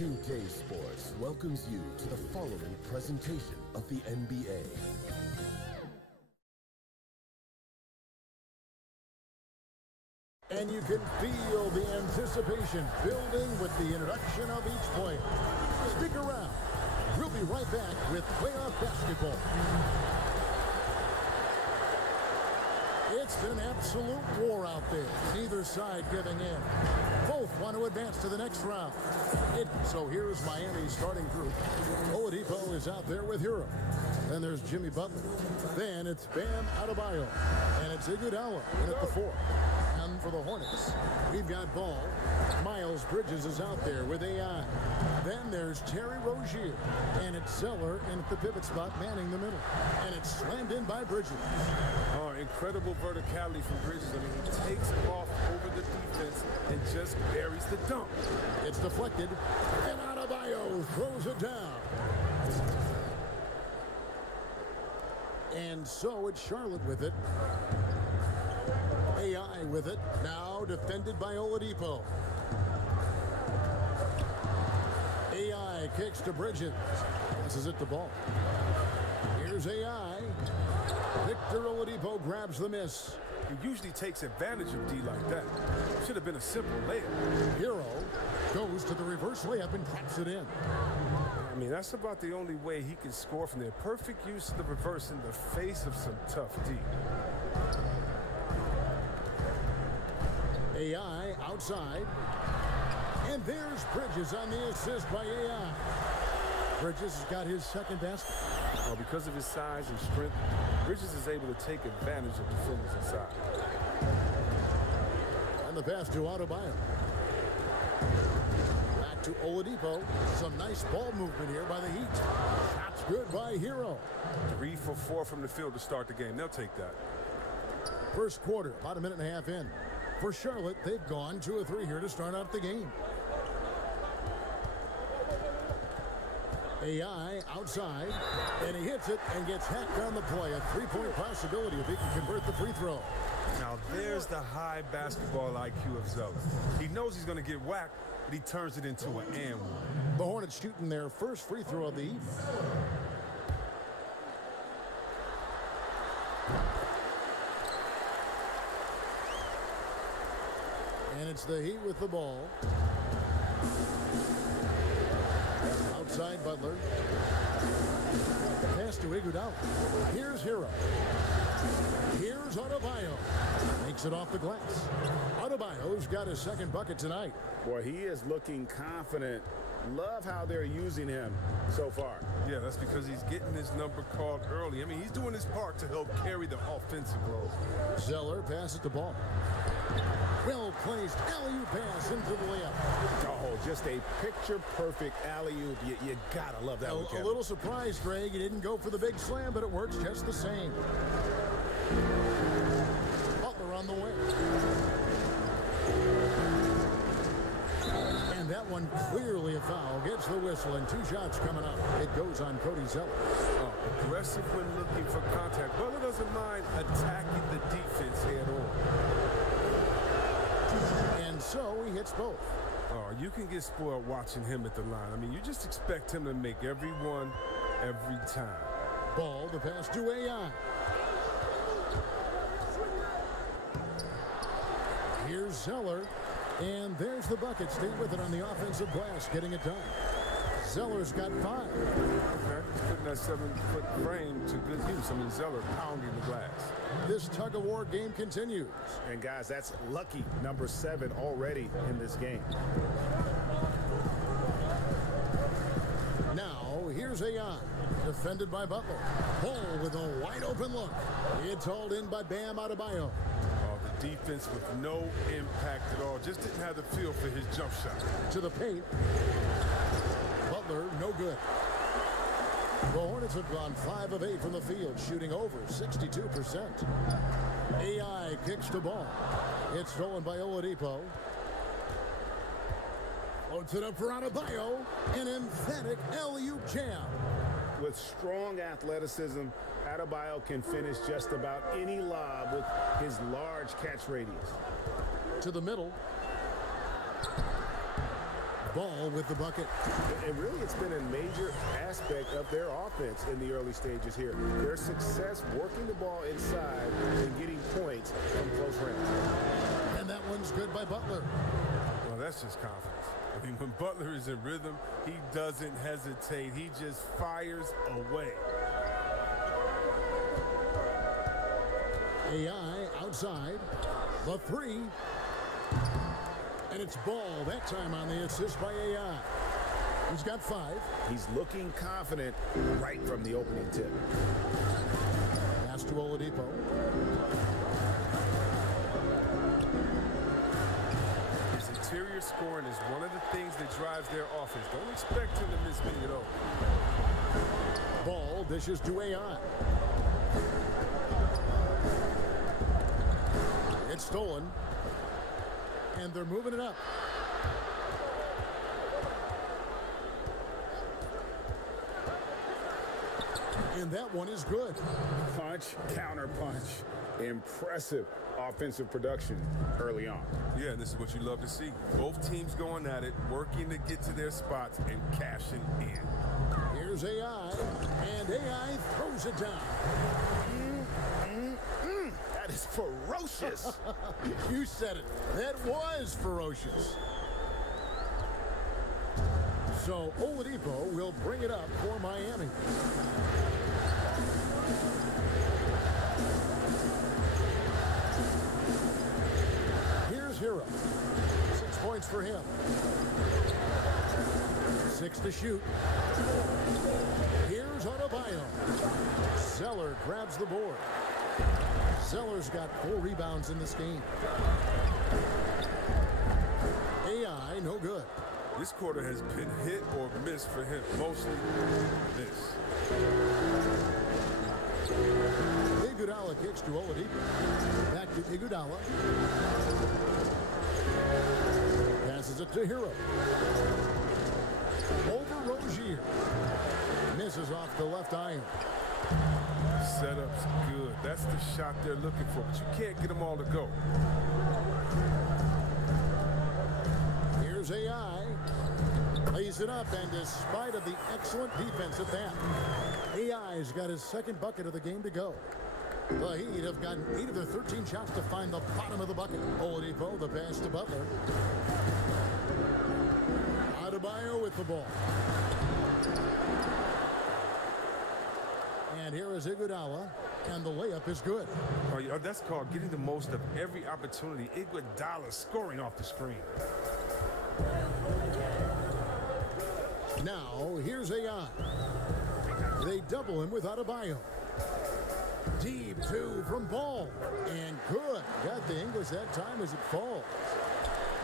2K Sports welcomes you to the following presentation of the NBA. And you can feel the anticipation building with the introduction of each player. Stick around. We'll be right back with playoff basketball. It's been an absolute war out there. Neither side giving in. Both want to advance to the next round. So here's Miami's starting group. Oladipo is out there with Hero. Then there's Jimmy Butler. Then it's Bam Adebayo. And it's Iguodala in at the 4. And for the Hornets, we've got Ball. Miles Bridges is out there with AI. Then there's Terry Rozier. And it's Zeller in at the pivot spot, manning the middle. And it's slammed in by Bridges. Oh, incredible verticality from Bridges. I mean, he takes off over the defense and just buries the dunk. It's deflected. And Adebayo throws it down. And so it's Charlotte with it. AI with it. Now defended by Oladipo. AI kicks to Bridges. Passes it to Ball. Here's AI. Victor Oladipo grabs the miss. He usually takes advantage of D like that. Should have been a simple layup. Hero goes to the reverse layup and traps it in. I mean, that's about the only way he can score from there. Perfect use of the reverse in the face of some tough D. AI outside. And there's Bridges on the assist by AI. Bridges has got his second basket. Well, because of his size and strength, Bridges is able to take advantage of defenders inside. And the pass to Adebayo. Back to Oladipo. Some nice ball movement here by the Heat. Shots good by Hero. 3 for 4 from the field to start the game. They'll take that. First quarter, about a minute and a half in. For Charlotte, they've gone 2 of 3 here to start out the game. AI outside, and he hits it and gets hacked on the play. A three-point possibility if he can convert the free throw. Now there's the high basketball IQ of Zeller. He knows he's going to get whacked, but he turns it into an and one. The Hornets shooting their first free throw of the evening. And it's the Heat with the ball. Outside Butler. Pass to Iguodala. Here's Hero. Here's Adebayo. Makes it off the glass. Adebayo's got his second bucket tonight. Boy, he is looking confident. Love how they're using him so far. Yeah, that's because he's getting his number called early. I mean, he's doing his part to help carry the offensive role. Zeller passes the ball. Well-placed alley-oop pass into the layup. Oh, just a picture-perfect alley-oop. You gotta love that one, A little surprised, Greg. He didn't go for the big slam, but it works just the same. Butler on the way. And that one clearly a foul. Gets the whistle, and 2 shots coming up. It goes on Cody Zeller. Oh, aggressive when looking for contact. Butler doesn't mind attacking the defense head-on. And so he hits both. Oh, you can get spoiled watching him at the line. I mean, you just expect him to make every one, every time. Ball, the pass to AI. Here's Zeller. And there's the bucket. Stay with it on the offensive glass, getting it done. Zeller's got 5. Okay, putting that 7-foot frame to good use. I mean, Zeller pounding the glass. This tug-of-war game continues. And guys, that's lucky number 7 already in this game. Now, here's AI. Defended by Butler. Ball with a wide-open look. It's hauled in by Bam Adebayo. Oh, the defense with no impact at all. Just didn't have the feel for his jump shot. To the paint. Butler, no good. The Hornets have gone 5 of 8 from the field, shooting over 62%. AI kicks the ball. It's stolen by Oladipo. Floats it up for Adebayo. An emphatic alley-oop jam. With strong athleticism, Adebayo can finish just about any lob with his large catch radius. To the middle. Ball with the bucket. And really, it's been a major aspect of their offense in the early stages here. Their success working the ball inside and getting points from close range. And that one's good by Butler. Well, that's just confidence. I mean, when Butler is in rhythm, he doesn't hesitate. He just fires away. AI outside. The three. And it's Ball that time on the assist by AI. He's got 5. He's looking confident right from the opening tip. Pass to Oladipo. His interior scoring is one of the things that drives their offense. Don't expect him to miss many at all. Ball dishes to AI. It's stolen. And they're moving it up. And that one is good. Punch, counter punch. Impressive offensive production early on. Yeah, and this is what you love to see. Both teams going at it, working to get to their spots and cashing in. Here's AI, and AI throws it down. That is ferocious. You said it. That was ferocious. So Oladipo will bring it up for Miami. Here's Hero. 6 points for him. 6 to shoot. Here's Adebayo. Zeller grabs the board. Zeller's got 4 rebounds in this game. AI, no good. This quarter has been hit or miss for him. Mostly miss. Iguodala kicks to Oladipo. Back to Iguodala. Passes it to Hero. Over Rozier. Misses off the left iron. Setup's good. That's the shot they're looking for, but you can't get them all to go. Here's AI. Lays it up, and despite of the excellent defense at that, AI's got his second bucket of the game to go. The Heat have gotten 8 of their 13 shots to find the bottom of the bucket. Oladipo, the pass to Butler. Adebayo with the ball. And here is Iguodala, and the layup is good. Oh, yeah, that's called getting the most of every opportunity. Iguodala scoring off the screen. Now, here's AI. They double him with Adebayo. Deep 2 from Ball. And good. Got the English that time as it falls.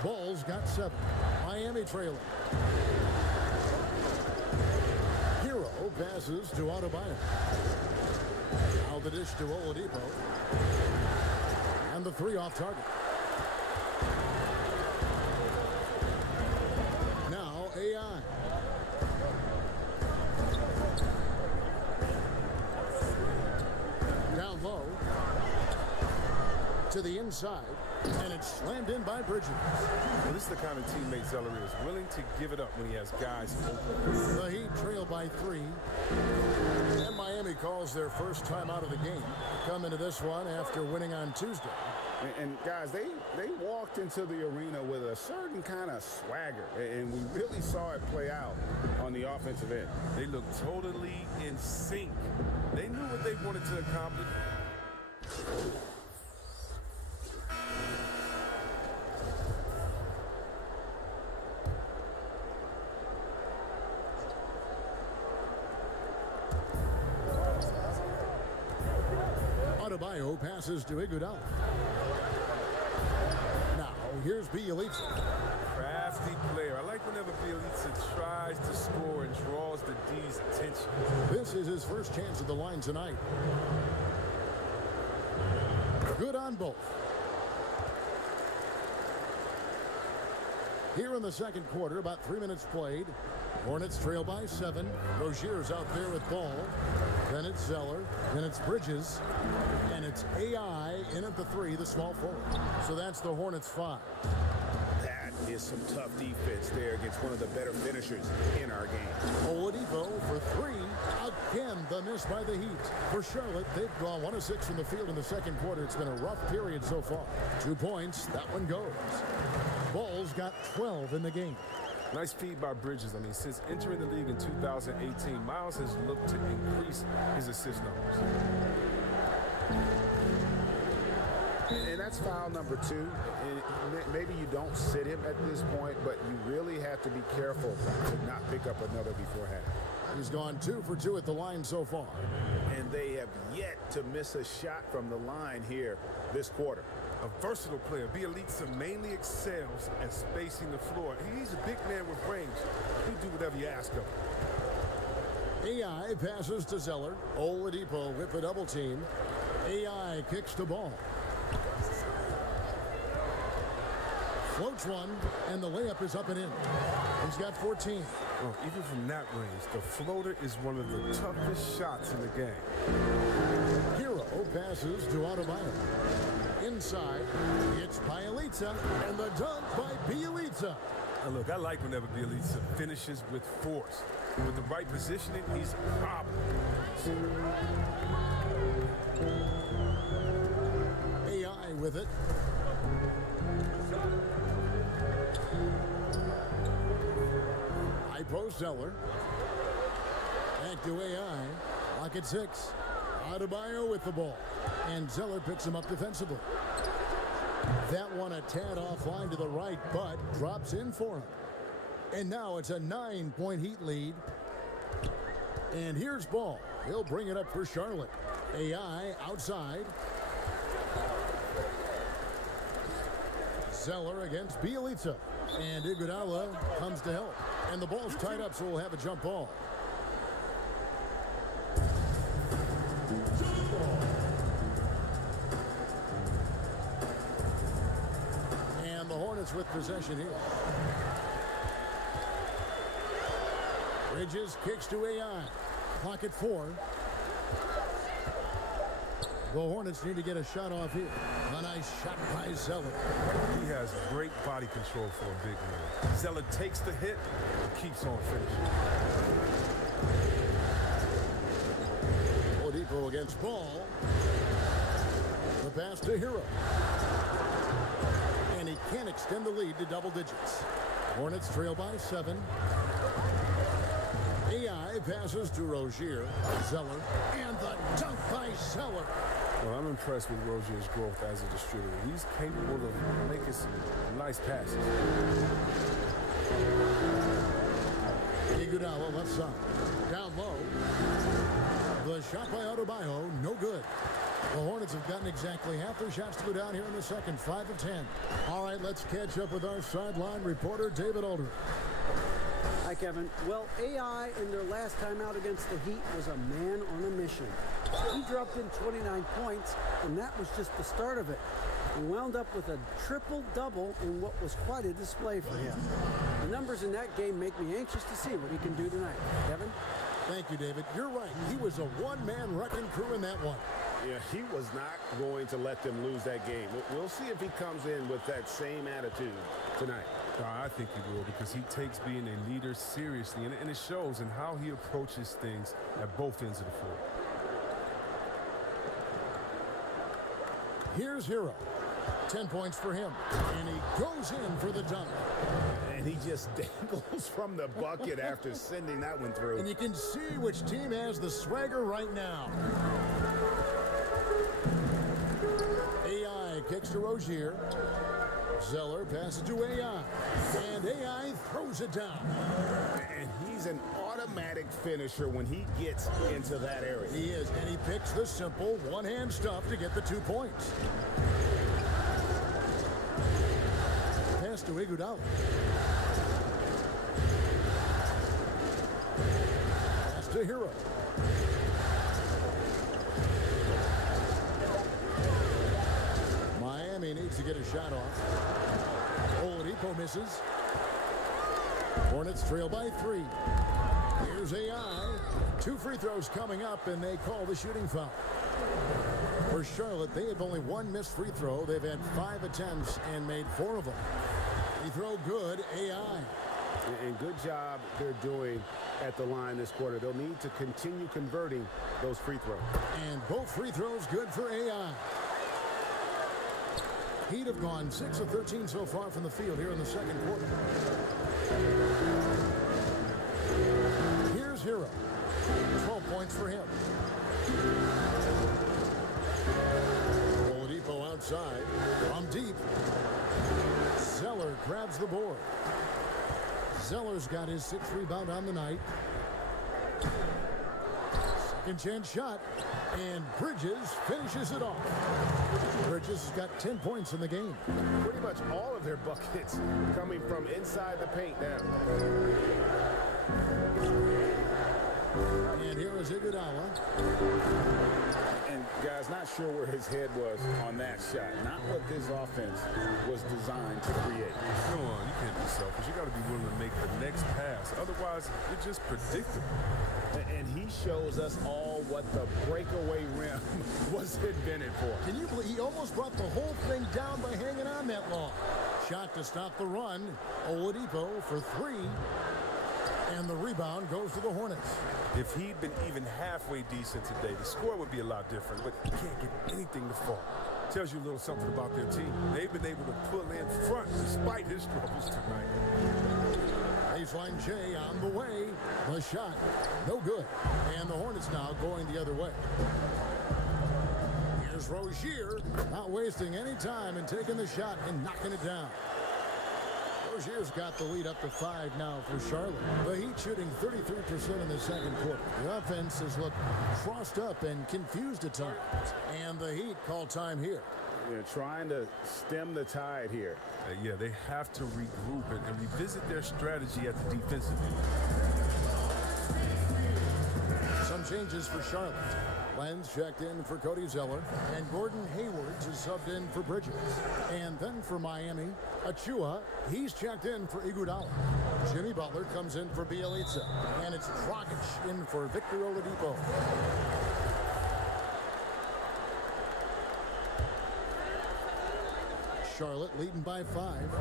Ball's got 7. Miami trailing. Hero passes to Adebayo. Now the dish to Oladipo. And the 3 off target. Now AI. Down low. To the inside. And it's slammed in by Bridges. Well, this is the kind of teammate Zeller is, willing to give it up when he has guys open. The Heat trail by 3. And Miami calls their first time out of the game. Come into this one after winning on Tuesday. And guys, they walked into the arena with a certain kind of swagger, and we really saw it play out on the offensive end. They looked totally in sync. They knew what they wanted to accomplish. Adebayo passes to Iguodala. Now, here's Bielitsa. Crafty player. I like whenever Bielitsa tries to score and draws the D's attention. This is his first chance at the line tonight. Good on both. Here in the second quarter, about 3 minutes played. Hornets trail by 7. Rozier's out there with ball. Then it's Zeller. Then it's Bridges. And it's AI in at the 3, the small forward. So that's the Hornets 5. That is some tough defense there against one of the better finishers in our game. Oladipo for three. Again, the miss by the Heat. For Charlotte, they've gone 1 of 6 from the field in the second quarter. It's been a rough period so far. 2 points. That one goes. Ball's got 12 in the game. Nice feed by Bridges. I mean, since entering the league in 2018, Miles has looked to increase his assist numbers. And that's foul number 2. And maybe you don't sit him at this point, but you really have to be careful to not pick up another before half. He's gone 2 for 2 at the line so far. And they have yet to miss a shot from the line here this quarter. A versatile player, Bielitsa mainly excels at spacing the floor. He's a big man with range. He'll do whatever you ask of him. AI passes to Zeller. Oladipo with the double team. AI kicks the ball. Floats one, and the layup is up and in. He's got 14. Well, even from that range, the floater is one of the toughest shots in the game. Hero passes to Adebayo. Inside, it's Bielitsa, and the dunk by Bielitsa. Now look, I like whenever Bielitsa finishes with force. With the right positioning, he's a problem. AI with it. High post Zeller. Back to AI. Lock at 6. Adebayo with the ball. And Zeller picks him up defensively. That one a tad offline to the right, but drops in for him. And now it's a 9-point Heat lead. And here's Ball. He'll bring it up for Charlotte. AI outside. Zeller against Bielitsa. And Iguodala comes to help. And the ball's tied up, so we'll have a jump ball. And the Hornets with possession here. Bridges kicks to AI. Clock at 4. The Hornets need to get a shot off here. A nice shot by Zeller. He has great body control for a big man. Zeller takes the hit and keeps on finishing. Oladipo against Ball. The pass to Hero. And he can't extend the lead to double digits. Hornets trail by 7. AI passes to Rozier. Zeller. And the dunk by Zeller. Well, I'm impressed with Rozier's growth as a distributor. He's capable of making some nice passes. Iguodala left side. Down low. The shot by Adebayo, no good. The Hornets have gotten exactly half their shots to go down here in the second, 5 of 10. All right, let's catch up with our sideline reporter, David Aldridge. Hi, Kevin. Well, AI in their last time out against the Heat was a man on a mission. He dropped in 29 points, and that was just the start of it. He wound up with a triple-double in what was quite a display for him. The numbers in that game make me anxious to see what he can do tonight. Kevin? Thank you, David. You're right. He was a one-man wrecking crew in that one. Yeah, he was not going to let them lose that game. We'll see if he comes in with that same attitude tonight. I think he will, because he takes being a leader seriously, and it shows in how he approaches things at both ends of the floor. Here's Hero. 10 points for him. And he goes in for the dunk. And he just dangles from the bucket after sending that one through. And you can see which team has the swagger right now. AI kicks to Rozier. Zeller passes to AI. And AI throws it down. And he's an automatic finisher when he gets into that area. He is, and he picks the simple one-hand stuff to get the 2 points. Pass to Iguodala. Pass to Hero. Miami needs to get a shot off. Oladipo misses. Hornets trail by 3. Here's AI. 2 free throws coming up, and they call the shooting foul. For Charlotte, they have only 1 missed free throw. They've had 5 attempts and made 4 of them. Free throw good, AI. And good job they're doing at the line this quarter. They'll need to continue converting those free throws. And both free throws good for AI. Heat have gone 6 of 13 so far from the field here in the second quarter. Here's Hero. 12 points for him. Oladipo outside. From deep. Zeller grabs the board. Zeller's got his 6th rebound on the night. Second chance shot. And Bridges finishes it off. Bridges has got 10 points in the game. Pretty much all of their buckets coming from inside the paint now. And here is Iguodala. And guys, not sure where his head was on that shot. Not what this offense was designed to create. Come on, you can't be selfish. You got to be willing to make the next pass. Otherwise, you're just predictable. And he shows us all what the breakaway rim was invented for. Can you believe he almost brought the whole thing down by hanging on that long? Shot to stop the run. Oladipo for 3. And the rebound goes to the Hornets. If he'd been even halfway decent today, the score would be a lot different, but he can't get anything to fall. Tells you a little something about their team. They've been able to pull in front despite his struggles tonight. Baseline Jay on the way. The shot, no good. And the Hornets now going the other way. Here's Rozier, not wasting any time and taking the shot and knocking it down. Rozier's got the lead up to 5 now for Charlotte. The Heat shooting 33% in the second quarter. The offense has looked crossed up and confused at times. And the Heat call time here. They're trying to stem the tide here. Yeah, they have to regroup and revisit their strategy at the defensive end. Some changes for Charlotte. Lenz checked in for Cody Zeller, and Gordon Hayward is subbed in for Bridges. And then for Miami, Achua, he's checked in for Iguodala. Jimmy Butler comes in for Bielitsa, and it's Dragic in for Victor Oladipo. Charlotte leading by 5.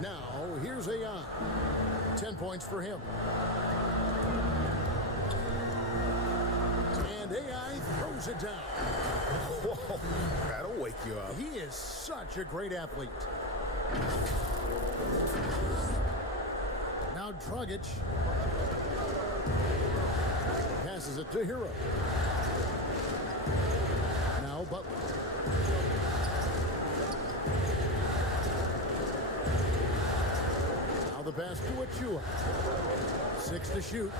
Now, here's AI. 10 points for him. And AI throws it down. Whoa, that'll wake you up. He is such a great athlete. Now Dragic passes it to Hero. Now Butler. Now the pass to Achua. 6 to shoot.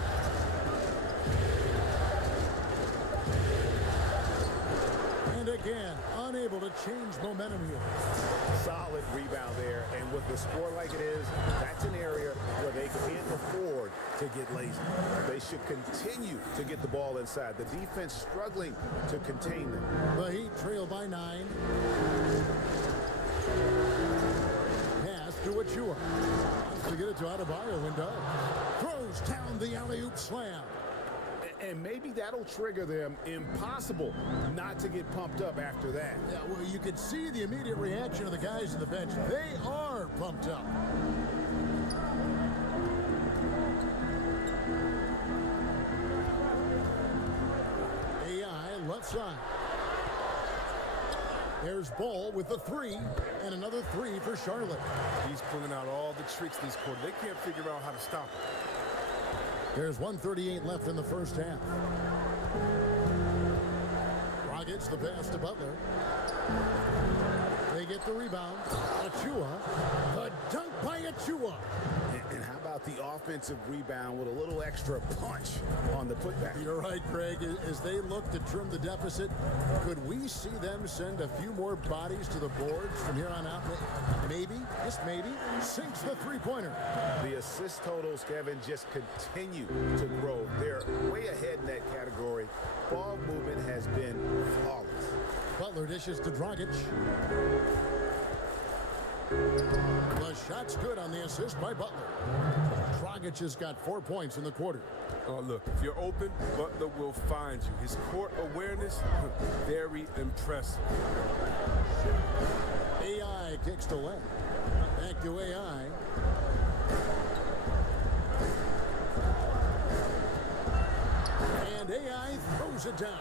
And again, unable to change momentum here. Solid rebound there, and with the score like it is, that's an area where they can't afford to get lazy. They should continue to get the ball inside. The defense struggling to contain them. The Heat trail by 9. Pass to Achua. To get it to Adebayo and does. Throws down the alley-oop slam. And maybe that'll trigger them. Impossible not to get pumped up after that. Yeah, well, you could see the immediate reaction of the guys on the bench. They are pumped up. AI left side. There's Ball with the 3, and another 3 for Charlotte. He's pulling out all the tricks this quarter. They can't figure out how to stop him. There's 1:38 left in the first half. Dragic the pass to Butler. They get the rebound. Achua. The dunk by Achua. And how about the offensive rebound with a little extra punch on the putback? You're right, Greg. As they look to trim the deficit, could we see them send a few more bodies to the boards from here on out? Maybe, just maybe, sinks the three-pointer. The assist totals, Kevin, just continue to grow. They're way ahead in that category. Ball movement has been flawless. Butler dishes to Dragic. The shot's good on the assist by Butler. Dragic has got 4 points in the quarter. Oh, look, if you're open, Butler will find you. His court awareness, very impressive. AI kicks to left. Back to AI. And AI throws it down.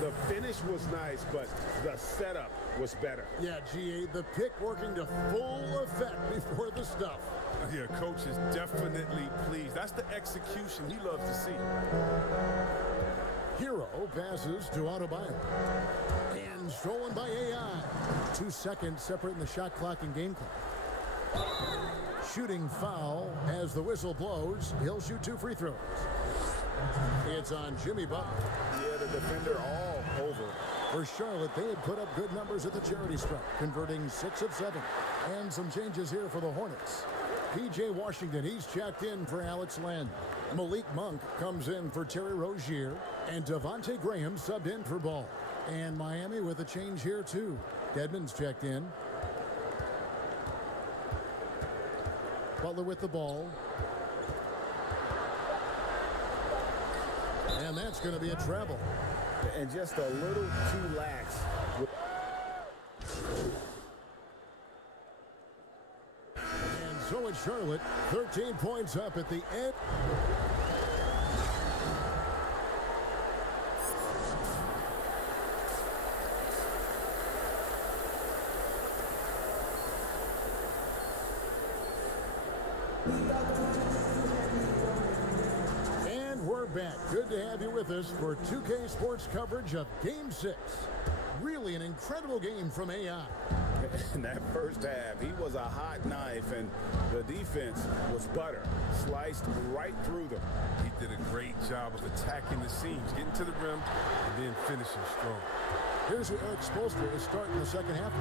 The finish was nice, but the setup was better. Yeah, GA, the pick working to full effect before the stuff. Yeah, coach is definitely pleased. That's the execution he loves to see. Hero passes to Adebayo. And stolen by AI. 2 seconds separating the shot clock and game clock. Shooting foul as the whistle blows. He'll shoot 2 free throws. It's on Jimmy Butler. Yeah, the defender all over. For Charlotte, they had put up good numbers at the charity stripe, converting 6 of 7. And some changes here for the Hornets. P.J. Washington, he's checked in for Alex Len. Malik Monk comes in for Terry Rozier. And Devontae Graham subbed in for Ball. And Miami with a change here, too. Dedmon's checked in. Butler with the ball. And that's going to be a travel. And just a little too lax. And so it's Charlotte, 13 points up at the end. Back. Good to have you with us for 2K Sports coverage of Game 6. Really an incredible game from AI. In that first half, he was a hot knife, and the defense was butter. Sliced right through them. He did a great job of attacking the seams, getting to the rim, and then finishing strong. Here's where Eric Spoelstra is starting the second half.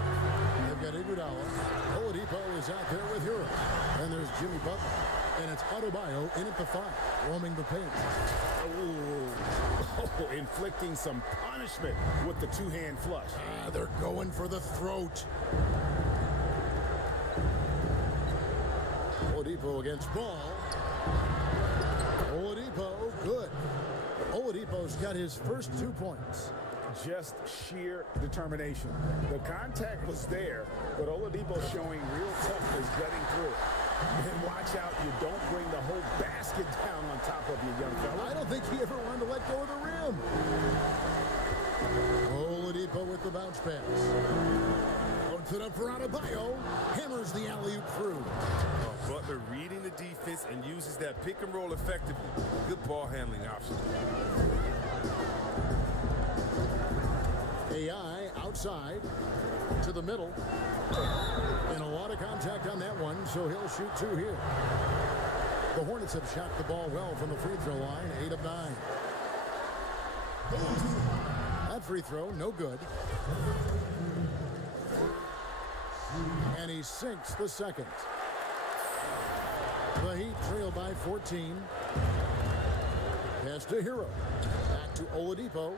They've got Iguodala. Oladipo is out there with Hero. And there's Jimmy Butler. And it's Adebayo in at the 5, roaming the paint. Oh, inflicting some punishment with the 2-hand flush. They're going for the throat. Oladipo against Ball. Oladipo, good. Oladipo's got his first 2 points. Just sheer determination. The contact was there, but Oladipo showing real toughness getting through it. And watch out, you don't bring the whole basket down on top of you, young fella. I don't think he ever wanted to let go of the rim. Oladipo with the bounce pass. Puts it up for Adebayo. Hammers the alley-oop through. Butler reading the defense and uses that pick and roll effectively. Good ball handling option. AI outside to the middle. And a lot of contact on that one, so he'll shoot 2 here. The Hornets have shot the ball well from the free throw line, 8 of 9. That free throw, no good. And he sinks the second. The Heat trail by 14. Pass to Hero. Back to Oladipo.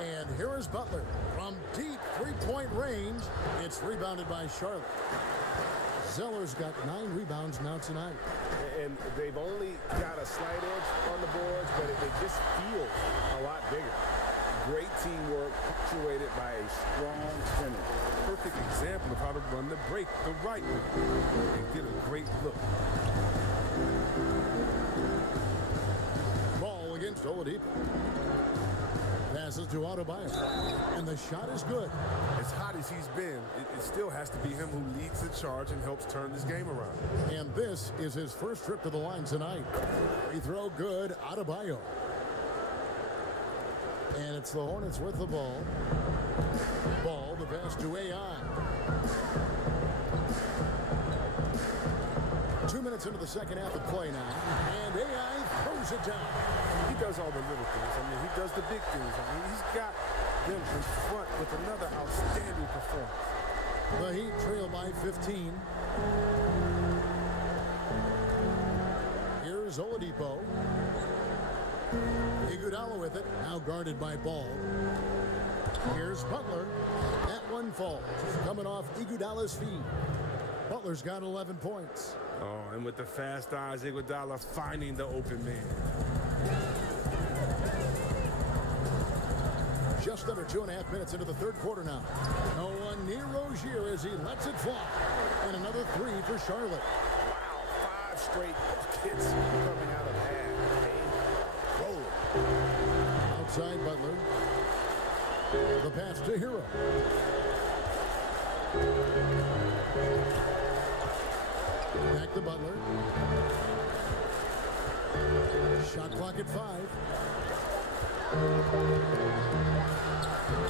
And here is Butler from deep 3-point range. It's rebounded by Charlotte. Zeller's got 9 rebounds now tonight. And they've only got a slight edge on the boards, but it just feels a lot bigger. Great teamwork punctuated by a strong finish. Perfect example of how to run the break the right way and get a great look. Ball against Oladipo. Passes to Adebayo. And the shot is good. As hot as he's been, it still has to be him who leads the charge and helps turn this game around. And this is his first trip to the line tonight. Free throw good, Adebayo. And it's the Hornets with the ball. Ball, the pass to AI. 2 minutes into the second half of play now. And AI throws it down. He does all the little things. I mean, he does the big things. I mean, he's got them in front with another outstanding performance. The Heat trail by 15. Here's Oladipo. Iguodala with it, now guarded by Ball. Here's Butler. That one falls, coming off Iguodala's feet. Butler's got 11 points. Oh, and with the fast eyes, Iguodala finding the open man. Just under 2.5 minutes into the third quarter now. No one near Rozier as he lets it fly. And another three for Charlotte. Wow, 5 straight buckets coming out of half. Rolling. Outside Butler. The pass to Hero. Back to Butler. Shot clock at 5.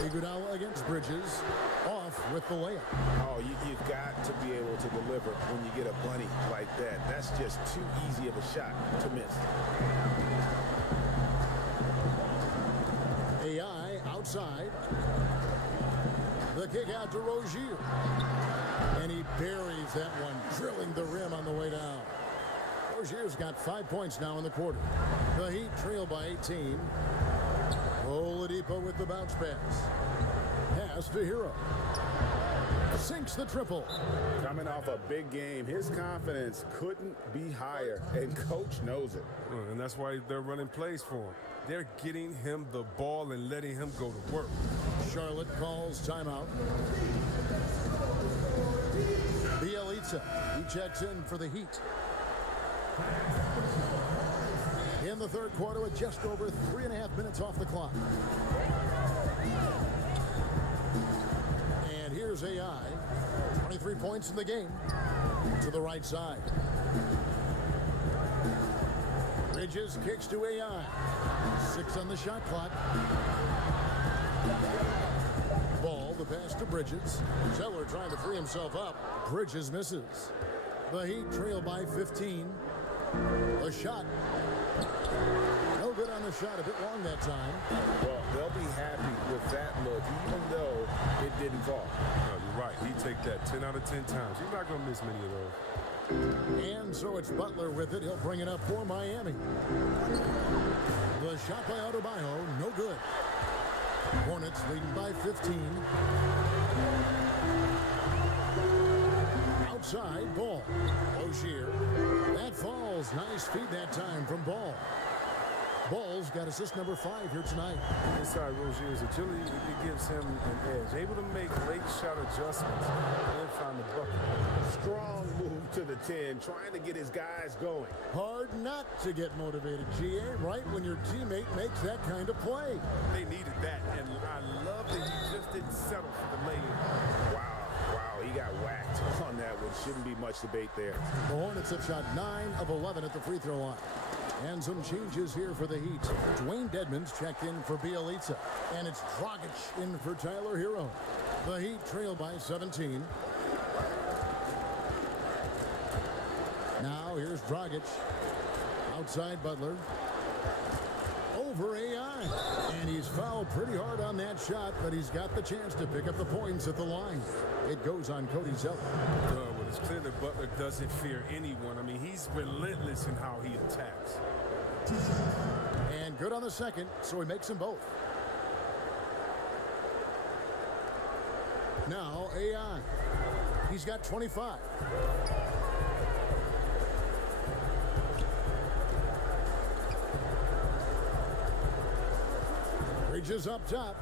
Iguodala against Bridges. Off with the layup. Oh, you've got to be able to deliver when you get a bunny like that. That's just too easy of a shot to miss. AI outside. The kick out to Rozier. And he buries that one, drilling the rim on the way down. Rozier's got 5 points now in the quarter. The Heat trail by 18. Oladipo with the bounce pass. Pass to Hero. Sinks the triple. Coming off a big game, his confidence couldn't be higher, and coach knows it. And that's why they're running plays for him. They're getting him the ball and letting him go to work. Charlotte calls timeout. Bielitsa, he checks in for the Heat. In the third quarter with just over 3.5 minutes off the clock. And here's AI. 23 points in the game. To the right side. Bridges kicks to AI. 6 on the shot clock. Ball, the pass to Bridges. Zeller trying to free himself up. Bridges misses. The Heat trail by 15. A shot. No good on the shot, a bit long that time. Well, they'll be happy with that look, even though it didn't fall. No, you're right. He'd take that 10 out of 10 times. He's not going to miss many of those. And so it's Butler with it. He'll bring it up for Miami. The shot by Adebayo, no good. Hornets leading by 15. Outside, Ball. Rozier. That falls. Nice feed that time from Ball. Ball's got assist number 5 here tonight. Inside Rozier's agility, it gives him an edge. Able to make late shot adjustments and find the bucket. Strong move to the 10, trying to get his guys going. Hard not to get motivated, GA, right when your teammate makes that kind of play. They needed that, and I love that he just didn't settle for the lay-in. Wow, he got whacked on that one. Shouldn't be much debate there. The Hornets have shot 9 of 11 at the free throw line. And some changes here for the Heat. Dwayne Dedmon's checked in for Bielitsa. And it's Dragic in for Tyler Hero. The Heat trail by 17. Now here's Dragic. Outside Butler. Over AI. And he's fouled pretty hard on that shot, but he's got the chance to pick up the points at the line. It goes on Cody Zeller. Well, it's clear that Butler doesn't fear anyone. I mean, he's relentless in how he attacks. And good on the second, so he makes them both. Now AI. He's got 25. Bridges up top.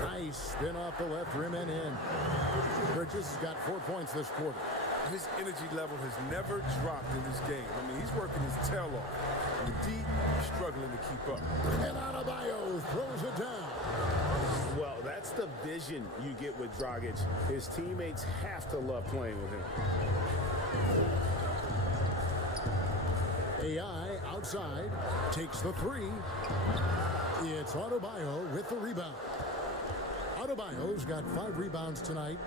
Nice spin off the left rim and in. Bridges has got 4 points this quarter. His energy level has never dropped in this game. I mean, he's working his tail off. And the D struggling to keep up. And Adebayo throws it down. Well, that's the vision you get with Dragic. His teammates have to love playing with him. AI outside, takes the 3. It's Adebayo with the rebound. Adebayo's got 5 rebounds tonight.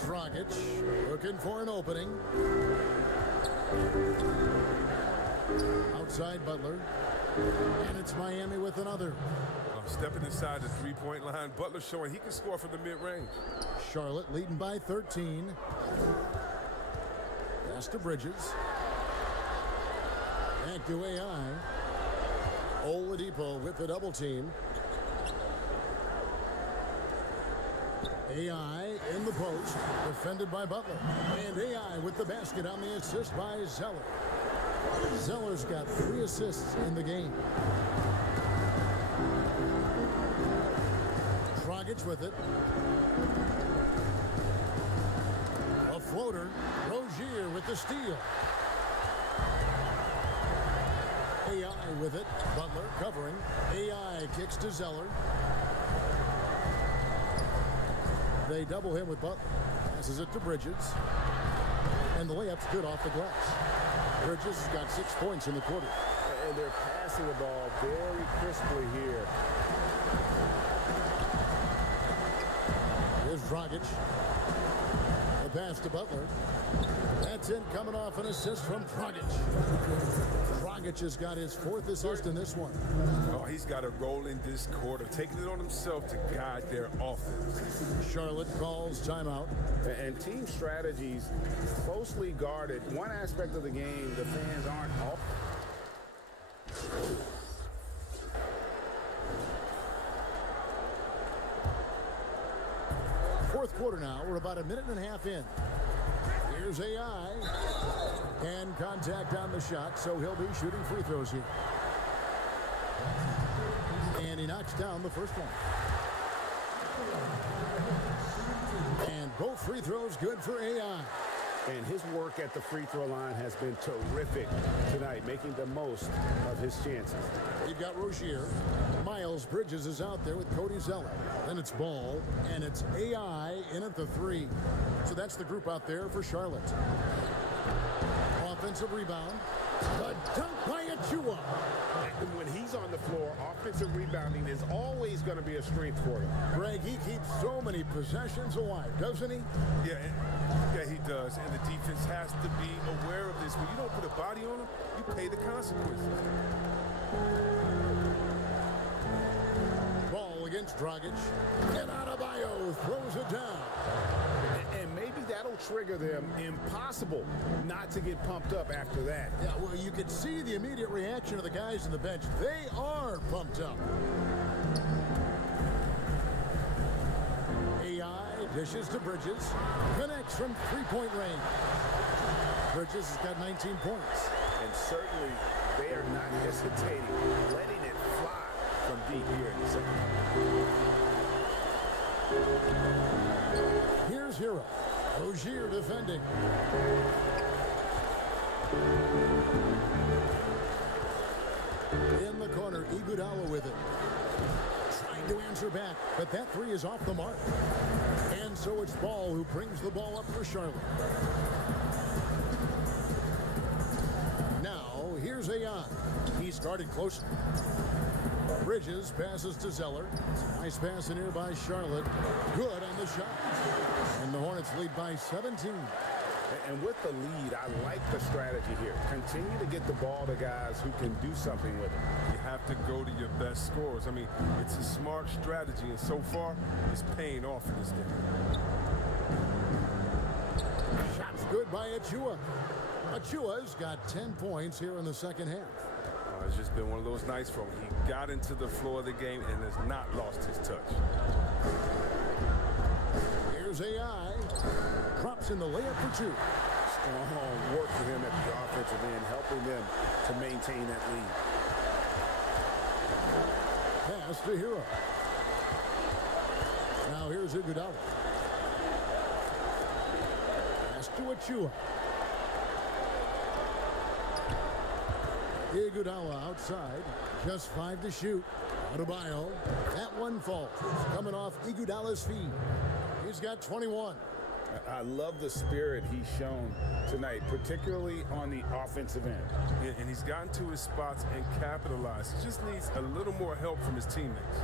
Dragic looking for an opening. Outside Butler. And it's Miami with another. Stepping inside the three-point line, Butler showing he can score from the mid-range. Charlotte leading by 13. Pass to Bridges. Back to AI. Oladipo with the double team. AI in the post, defended by Butler. And AI with the basket on the assist by Zeller. Zeller's got 3 assists in the game. Dragic with it. A floater. Rozier with the steal. AI with it. Butler covering. AI kicks to Zeller. They double him with Butler. Passes it to Bridges. And the layup's good off the glass. Bridges has got 6 points in the quarter. And they're passing the ball very crisply here. Here's Dragic. The pass to Butler. That's in, coming off an assist from Dragic. Dragic has got his 4th assist in this one. Oh, he's got a role in this quarter, taking it on himself to guide their offense. Charlotte calls timeout. And team strategies closely guarded. One aspect of the game, the fans aren't off. Fourth quarter now. We're about a minute and a half in. Here's AI. And contact on the shot, so he'll be shooting free throws here. And he knocks down the first one. And both free throws good for AI. And his work at the free throw line has been terrific tonight, making the most of his chances. You've got Rozier. Miles Bridges is out there with Cody Zeller. Then it's Ball, and it's AI in at the 3. So that's the group out there for Charlotte. Offensive rebound. The dunk by Achua. And when he's on the floor, offensive rebounding is always going to be a strength for him. Greg, he keeps so many possessions alive, doesn't he? Yeah, he does. And the defense has to be aware of this. When you don't put a body on him, you pay the consequences. Ball against Dragic. And Adebayo throws it down. And maybe that'll trigger them. Impossible not to get pumped up after that. Yeah, well, you could see the immediate reaction of the guys on the bench. They are pumped up. AI dishes to Bridges. Connects from three-point range. Bridges has got 19 points. And certainly they are not hesitating, letting it fly from deep here in the second. Here's Hero. Rozier defending. In the corner, Iguodala with it. Trying to answer back, but that 3 is off the mark. And so it's Ball who brings the ball up for Charlotte. Now, here's AI. He's guarded closely. Bridges passes to Zeller. Nice pass in here by Charlotte. Good on the shot. And the Hornets lead by 17. And with the lead, I like the strategy here. Continue to get the ball to guys who can do something with it. You have to go to your best scorers. I mean, it's a smart strategy, and so far, it's paying off in this game. Shots good by Achua. Achua's got 10 points here in the second half. It's just been one of those nights for him. He got into the floor of the game and has not lost his touch. Here's AI. Drops in the layup for 2. Strong work for him at the offensive end, helping them to maintain that lead. Pass to Hero. Now here's Iguodala. Pass to Achua. Iguodala outside. Just 5 to shoot. Adebayo. That one falls. Coming off Iguodala's feet. He's got 21. I love the spirit he's shown tonight, particularly on the offensive end. Yeah, and he's gotten to his spots and capitalized. He just needs a little more help from his teammates.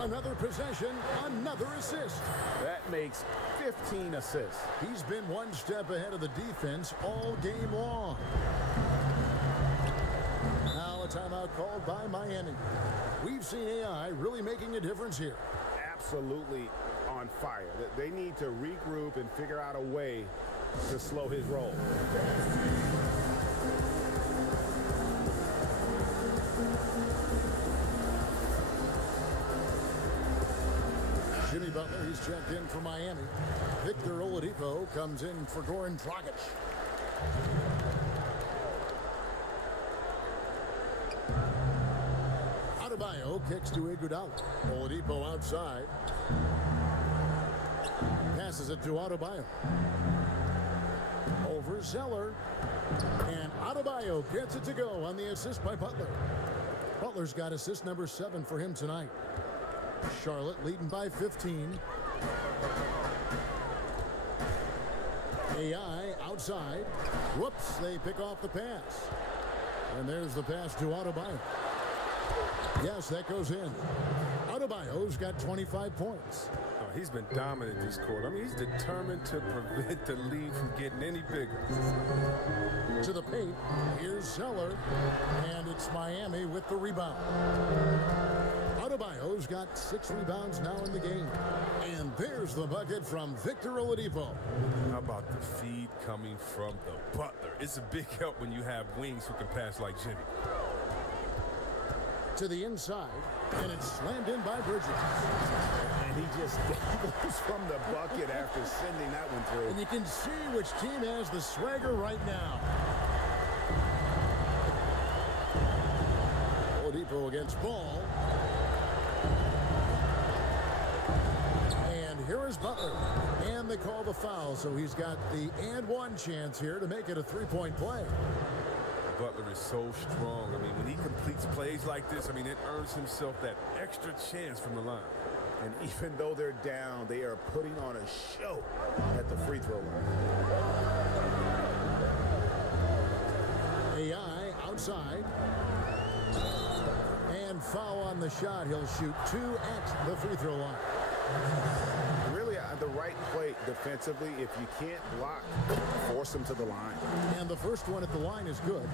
Another possession, another assist. That makes 15 assists. He's been one step ahead of the defense all game long. Now a timeout called by Miami. We've seen AI really making a difference here. Absolutely on fire. They need to regroup and figure out a way to slow his roll. Jimmy Butler, he's checked in for Miami. Victor Oladipo comes in for Goran Dragic. Adebayo kicks to Iguodala. Oladipo outside. Passes it to Adebayo. Over Zeller. And Adebayo gets it to go on the assist by Butler. Butler's got assist number 7 for him tonight. Charlotte leading by 15. AI outside. Whoops, they pick off the pass. And there's the pass to Adebayo. Yes, that goes in. Adebayo's got 25 points. Oh, he's been dominant this quarter. I mean, he's determined to prevent the lead from getting any bigger. To the paint, here's Zeller, and it's Miami with the rebound. Adebayo's got 6 rebounds now in the game. And there's the bucket from Victor Oladipo. How about the feed coming from the Butler? It's a big help when you have wings who can pass like Jimmy. To the inside, and it's slammed in by Bridges. And he just goes from the bucket after sending that one through. And you can see which team has the swagger right now. Oladipo against Ball. And here is Butler. And they call the foul, so he's got the and one chance here to make it a 3-point play. Butler is so strong. I mean, when he completes plays like this, I mean, it earns himself that extra chance from the line. And even though they're down, they are putting on a show at the free throw line. AI outside. And foul on the shot. He'll shoot 2 at the free throw line. Really, the right play defensively. If you can't block, force him to the line. And the first one at the line is good.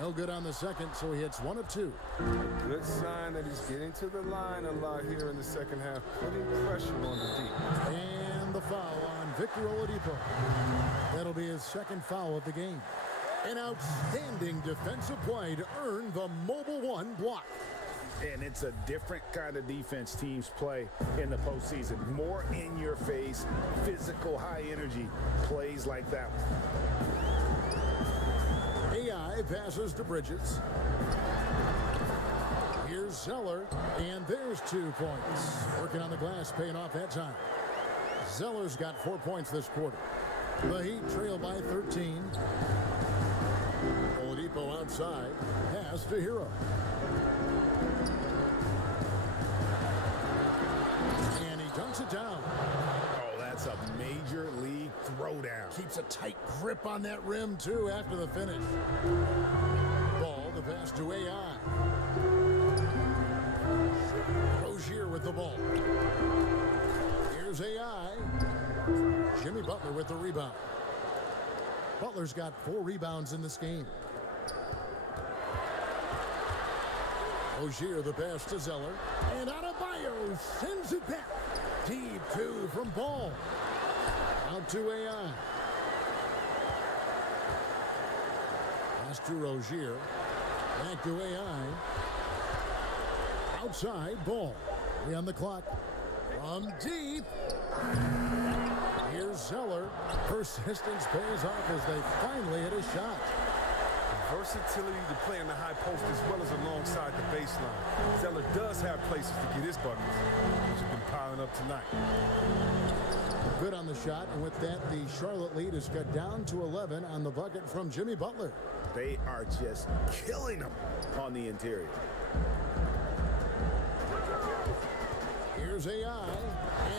No good on the second, so he hits 1 of 2. Good sign that he's getting to the line a lot here in the second half, putting pressure on the deep. And the foul on Victor Oladipo. That'll be his second foul of the game. An outstanding defensive play to earn the Mobile 1 block. And it's a different kind of defense teams play in the postseason. More in your face, physical, high energy plays like that one. AI passes to Bridges. Here's Zeller, and there's 2 points. Working on the glass, paying off that time. Zeller's got 4 points this quarter. The Heat trail by 13. Oladipo outside, pass to Hero. And he dunks it down. Oh, that's a major league throwdown. Keeps a tight grip on that rim, too, after the finish. Ball, the pass to AI. Rozier with the ball. Here's AI. Jimmy Butler with the rebound. Butler's got 4 rebounds in this game. Rozier, the pass to Zeller. And Adebayo sends it back. Deep 2 from Ball. Out to AI. Pass to Rozier. Back to AI. Outside, Ball. 3 on the clock. From deep. Here's Zeller. Persistence pays off as they finally hit a shot. Versatility to play in the high post as well as alongside the baseline. Zeller does have places to get his buckets, which have been piling up tonight. Good on the shot, and with that, the Charlotte lead is cut down to 11 on the bucket from Jimmy Butler. They are just killing them on the interior. Here's AI,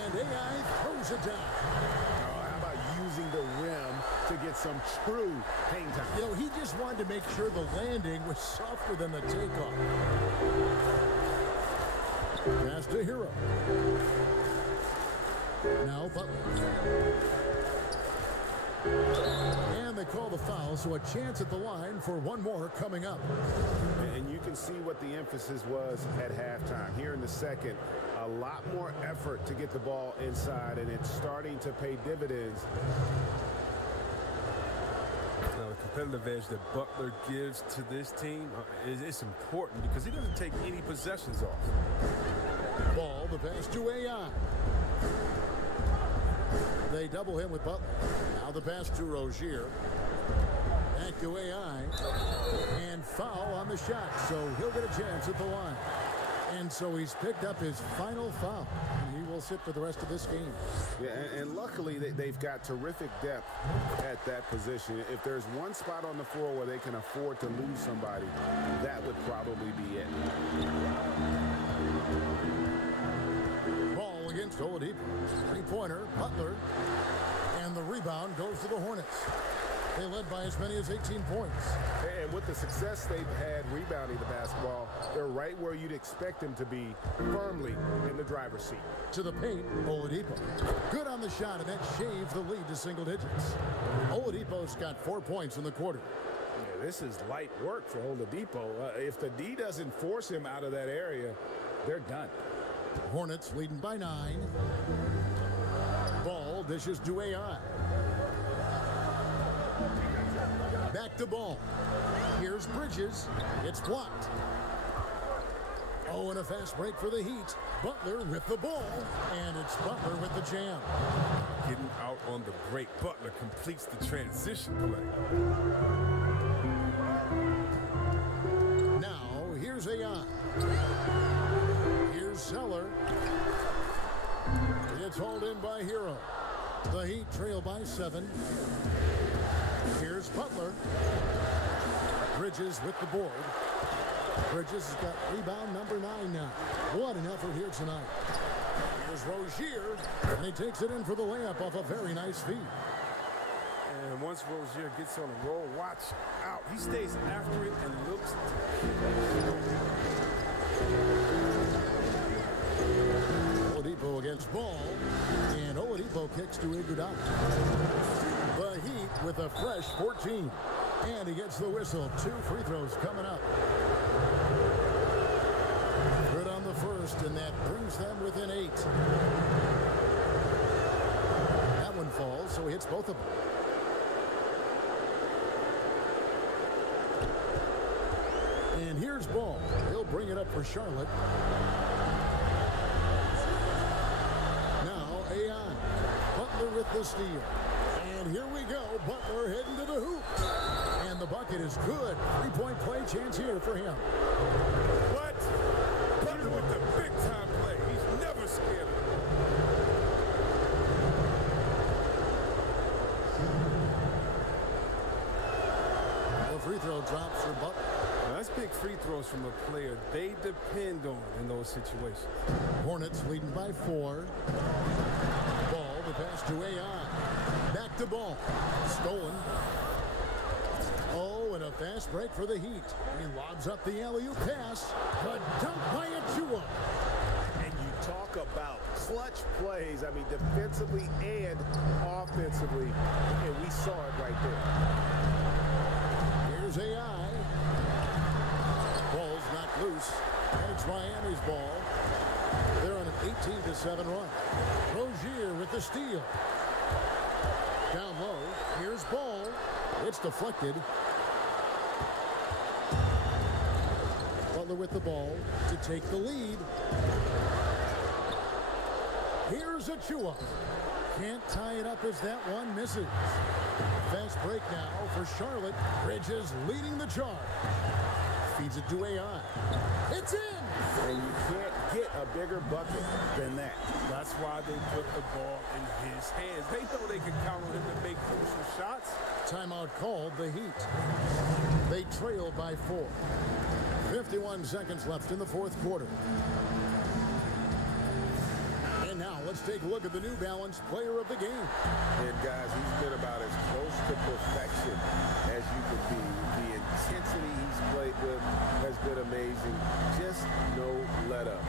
and AI throws it down. How about using the rim to get some true hang time? You know, he just wanted to make sure the landing was softer than the takeoff. Pass to Hero. Now Butler. And they call the foul, so a chance at the line for one more coming up. And you can see what the emphasis was at halftime. Here in the second, a lot more effort to get the ball inside, and it's starting to pay dividends. Now, the competitive edge that Butler gives to this team is important because he doesn't take any possessions off. Ball, the pass to AI. They double him with Butler. Now the pass to Rozier. Back to AI. And foul on the shot, so he'll get a chance at the line. And so he's picked up his final foul. And he will sit for the rest of this game. Yeah, and luckily they've got terrific depth at that position. If there's one spot on the floor where they can afford to lose somebody, that would probably be it. Ball against Oladipo. Three-pointer, Butler. And the rebound goes to the Hornets. They led by as many as 18 points. And with the success they've had rebounding the basketball, they're right where you'd expect them to be, firmly in the driver's seat. To the paint, Oladipo. Good on the shot, and that shaves the lead to single digits. Oladipo's got 4 points in the quarter. Yeah, this is light work for Oladipo. If the D doesn't force him out of that area, they're done. Hornets leading by 9. Ball dishes to AI. Back to Ball. Here's Bridges. It's blocked. Oh, and a fast break for the Heat. Butler with the ball, and it's Butler with the jam. Getting out on the break, Butler completes the transition play. Now, here's AI. Here's Zeller. It's hauled in by Hero. The Heat trail by 7. Here's Butler. Bridges with the board. Bridges has got rebound number 9 now. What an effort here tonight. Here's Rozier, and he takes it in for the layup off a very nice feed. And once Rozier gets on a roll, watch out. He stays after it and looks. Oladipo against Ball, and Oladipo kicks to Iguodala. The Heat with a fresh 14, and he gets the whistle. 2 free throws coming up. Good on the first, and that brings them within 8. That one falls, so he hits both of them. And here's Ball. He'll bring it up for Charlotte. Now AI. Butler with the steal. And here we go. Butler heading to the hoop. And the bucket is good. 3-point play chance here for him. What? Butler with the big-time play. He's never scared of it. The free throw drops for Butler. Now, that's big free throws from a player they depend on in those situations. Hornets leading by 4. Ball, the pass to AI. Back to Ball. Stolen. Oh, and a fast break for the Heat. He lobs up the alley-oop pass. The dunk by Achua. And you talk about clutch plays, I mean, defensively and offensively, and we saw it right there. Here's AI. Ball's knocked loose, and it's Miami's ball. They're on an 18-7 run. Rozier with the steal. Down low, here's Ball. It's deflected. Butler with the ball to take the lead. Here's Achua. Can't tie it up as that one misses. Fast break now for Charlotte. Bridges leading the charge. Feeds it to AI. It's in! And you can't get a bigger bucket than that. That's why they put the ball in his hands. They know they can count on him to make crucial shots. Timeout called, the Heat. They trail by 4. 51 seconds left in the 4th quarter. And now let's take a look at the New Balance player of the game. And guys, he's been about as close to perfection as you could be. The intensity he's played with has been amazing. Just no let up.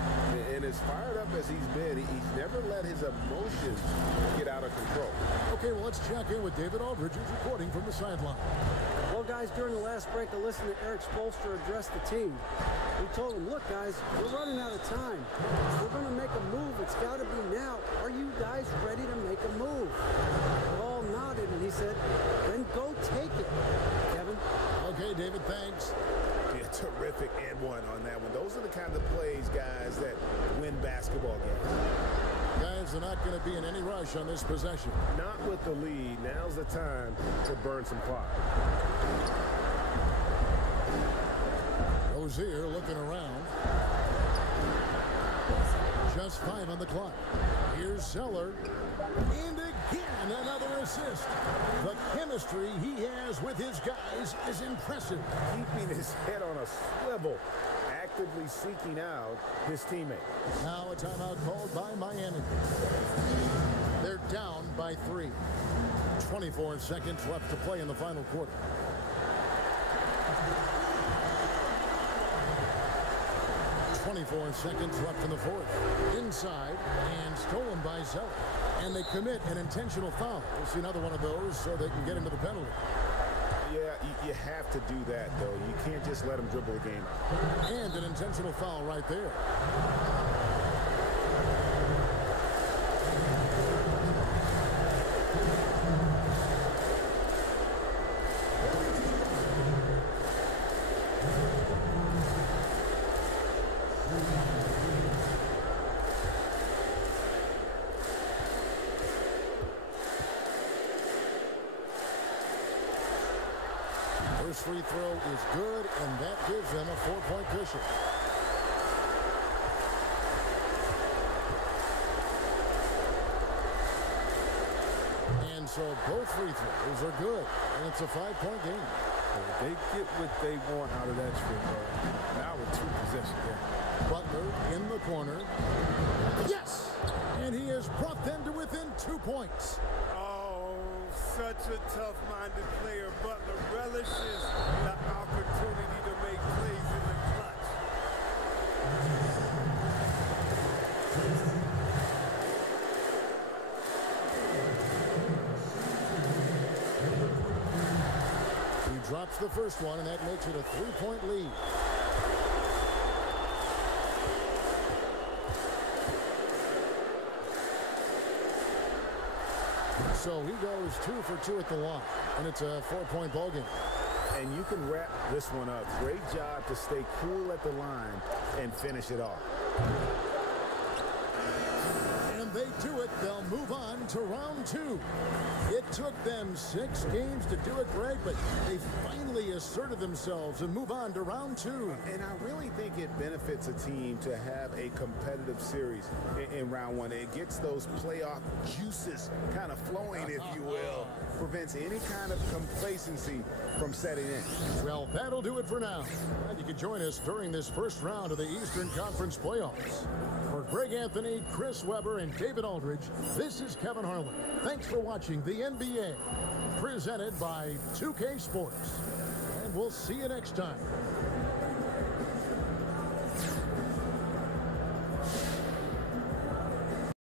And as fired up as he's been, he's never let his emotions get out of control. Okay, well, let's check in with David Aldridge, who's reporting from the sideline. Well, guys, during the last break, I listened to Eric Spoelstra address the team. He told them, look, guys, we're running out of time. If we're going to make a move, it's got to be now. Are you guys ready to make a move? They all nodded, and he said, then go take it, Kevin. Okay, David, thanks. Yeah, terrific and one on that one. Those are the kind of plays, guys, that win basketball. are not going to be in any rush on this possession. Not with the lead. Now's the time to burn some clock. Rozier looking around. Just 5 on the clock. Here's Zeller. And again, another assist. The chemistry he has with his guys is impressive. Keeping his head on a swivel, actively seeking out his teammate. Now a timeout called by Miami. They're down by 3. 24 seconds left to play in the final quarter. Seconds left in the fourth. Inside and stolen by Zeller. And they commit an intentional foul. We'll see another one of those so they can get into the penalty. Yeah, you have to do that, though. You can't just let them dribble the game out. And an intentional foul right there. First free throw is good, and that gives them a 4-point cushion. And so both free throws are good, and it's a 5-point game. They get what they want out of that trip, bro. Now with 2 possessions there. Butler in the corner. Yes! And he has brought them to within 2 points. Such a tough-minded player. Butler relishes the opportunity to make plays in the clutch. He drops the first one, and that makes it a 3-point lead. So he goes 2 for 2 at the line, and it's a 4-point ball game. And you can wrap this one up. Great job to stay cool at the line and finish it off. And they do it. They'll move on to round 2. It took them 6 games to do it, Greg, but they finally asserted themselves and move on to round 2. And I really think it benefits a team to have a competitive series in round 1. It gets those playoff juices kind of flowing, if you will. Prevents any kind of complacency from setting in. Well, that'll do it for now. And you can join us during this first round of the Eastern Conference playoffs. For Greg Anthony, Chris Webber, and David Aldridge, this is Kevin Harlan. Thanks for watching the NBA, presented by 2K Sports. And we'll see you next time.